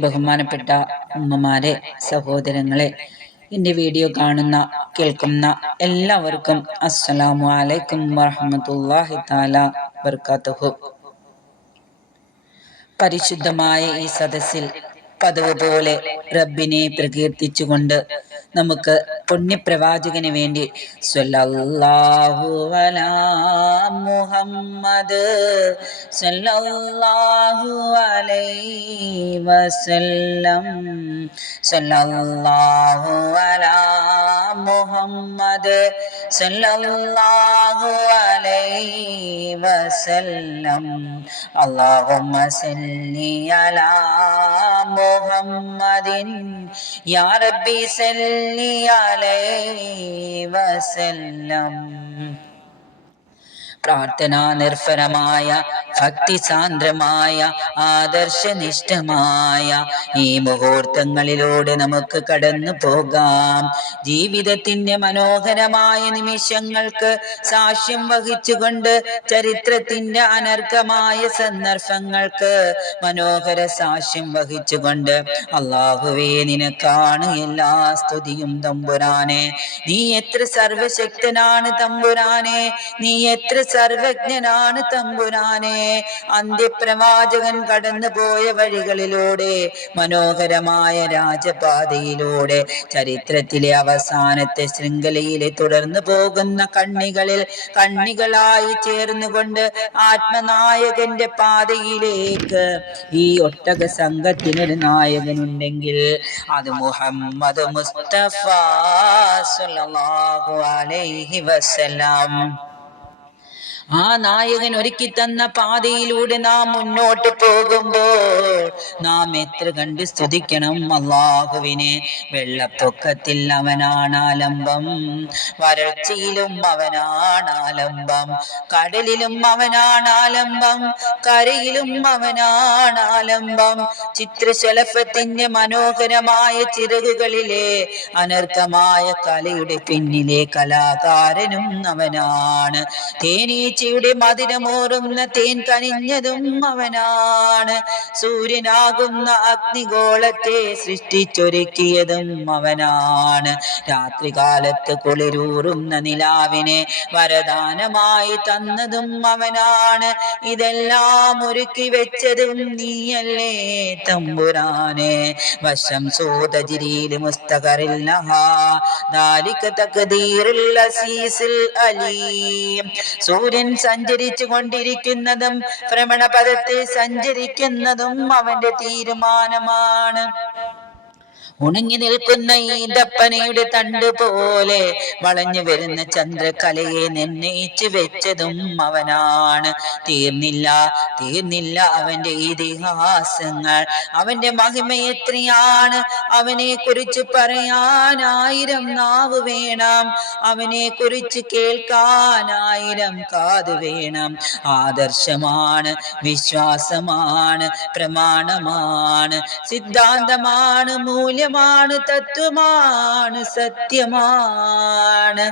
ബഹുമാനപ്പെട്ട ഉമ്മമാരെ, സഹോദരങ്ങളെ, എൻ്റെ വീഡിയോ കാണുന്ന കേൾക്കുന്ന എല്ലാവർക്കും അസ്സലാമു അലൈക്കും വറഹ്മത്തുള്ളാഹി തആല ബർക്കാത്തുഹു. പരിശുദ്ധമായ ഈ സദസ്സിൽ പതിവ് പോലെ റബ്ബിനെ പ്രകീർത്തിച്ചുകൊണ്ട് നമുക്ക് പുണ്യപ്രവാചകന് വേണ്ടി സ്വല്ലല്ലാഹു അലാ മുഹമ്മദ് സ്വല്ലല്ലാഹു അലൈഹി വസല്ലം സ്വല്ലല്ലാഹു അലാ മുഹമ്മദ് സ്വല്ലല്ലാഹു അലൈഹി വസല്ലം അല്ലാഹുമ്മ സല്ലി അലാ മുഹമ്മദിൻ യാ റബ്ബി സല്ലി അലൈഹി വസല്ലം. പ്രാർത്ഥനാ നിർഭരമായ ഭക്തി സാന്ദ്രമായ ആദർശനിഷ്ഠമായ ഈ മുഹൂർത്തങ്ങളിലൂടെ നമുക്ക് കടന്നു പോകാം. ജീവിതത്തിന്റെ മനോഹരമായ നിമിഷങ്ങൾക്ക് സാക്ഷ്യം വഹിച്ചുകൊണ്ട്, ചരിത്രത്തിന്റെ അനർഘമായ സന്ദർഭങ്ങൾക്ക് മനോഹര സാക്ഷ്യം വഹിച്ചുകൊണ്ട്, അല്ലാഹുവേ നിനക്കാണ് എല്ലാ സ്തുതിയും തമ്പുരാനെ. നീ എത്ര സർവശക്തനാണ് തമ്പുരാനെ, നീ എത്ര സർവജ്ഞനാണ് തമ്പുരാനെ. അന്ത്യപ്രവാചകൻ കടന്നുപോയ വഴികളിലൂടെ, മനോഹരമായ രാജപാതയിലൂടെ, ചരിത്രത്തിലെ അവസാനത്തെ ശൃംഖലയിലെ തുടർന്നു പോകുന്ന കണ്ണികളായി ചേർന്നുകൊണ്ട് ആത്മനായകന്റെ പാതയിലേക്ക് ഈ ഒട്ടക സംഘത്തിനൊരു നായകനുണ്ടെങ്കിൽ അത് മുഹമ്മദ് മുസ്തഫ സ്വല്ലല്ലാഹു അലൈഹി വസല്ലം. ആ നായകൻ ഒരുക്കി തന്ന പാതയിലൂടെ നാം മുന്നോട്ട് പോകുമ്പോൾ നാം എത്ര കണ്ട് സ്തുതിക്കണം അല്ലാഹുവിനെ. വെള്ളപ്പൊക്കത്തിൽ അവനാണ് ആലംബം, വരൾച്ചയിലും അവനാണ് ആലംബം, കടലിലും അവനാണ് ആലംബം, കരയിലും അവനാണ് ആലംബം. ചിത്രശലഭത്തിന്റെ മനോഹരമായ ചിറകുകളിലെ അനർഘമായ കലയുടെ പിന്നിലെ കലാകാരനും അവനാണ്. തേനീച്ചയുടെ മധുരമോറുന്ന തേൻ കനിഞ്ഞതും അവനാണ്. സൂര്യനാകുന്ന അഗ്നിഗോളത്തെ സൃഷ്ടിച്ചൊരുക്കിയതും അവനാണ്. രാത്രികാലത്ത് കുളിരൂറുന്ന നിലാവിനെ വരദാനമായി തന്നതും അവനാണ്. ഇതെല്ലാം ഒരുക്കി വെച്ചതും നീയല്ലേ തമ്പുരാനെ. വശം സൂതജിരിയിൽ മുസ്തഖറിൽ നഹാ ദാലിക തഖ്ദീറുൽ അസീസുൽ അലീം. സൂര്യൻ സഞ്ചരിച്ചു കൊണ്ടിരിക്കുന്നതും ഭ്രമണപഥത്തിൽ സഞ്ചരിക്കുന്നതും അവന്റെ തീരുമാനമാണ്. ഉണങ്ങി നിൽക്കുന്ന ഈന്തപ്പനയുടെ തണ്ട് പോലെ വളഞ്ഞു വരുന്ന ചന്ദ്രകലയെ നിർണയിച്ചു വെച്ചതും അവനാണ്. തീർന്നില്ല അവന്റെ ഇതിഹാസങ്ങൾ. അവന്റെ മഹിമ എത്രയാണ്, അവനെ കുറിച്ച് പറയാൻ 1000 നാവ് വേണം, അവനെ കുറിച്ച് കേൾക്കാൻ 1000 കാത് വേണം. ആദർശമാണ്, വിശ്വാസമാണ്, പ്രമാണമാണ്, സിദ്ധാന്തമാണ്, മൂല്യമാണ്, തത്വമാണ്, സത്യമാണ്.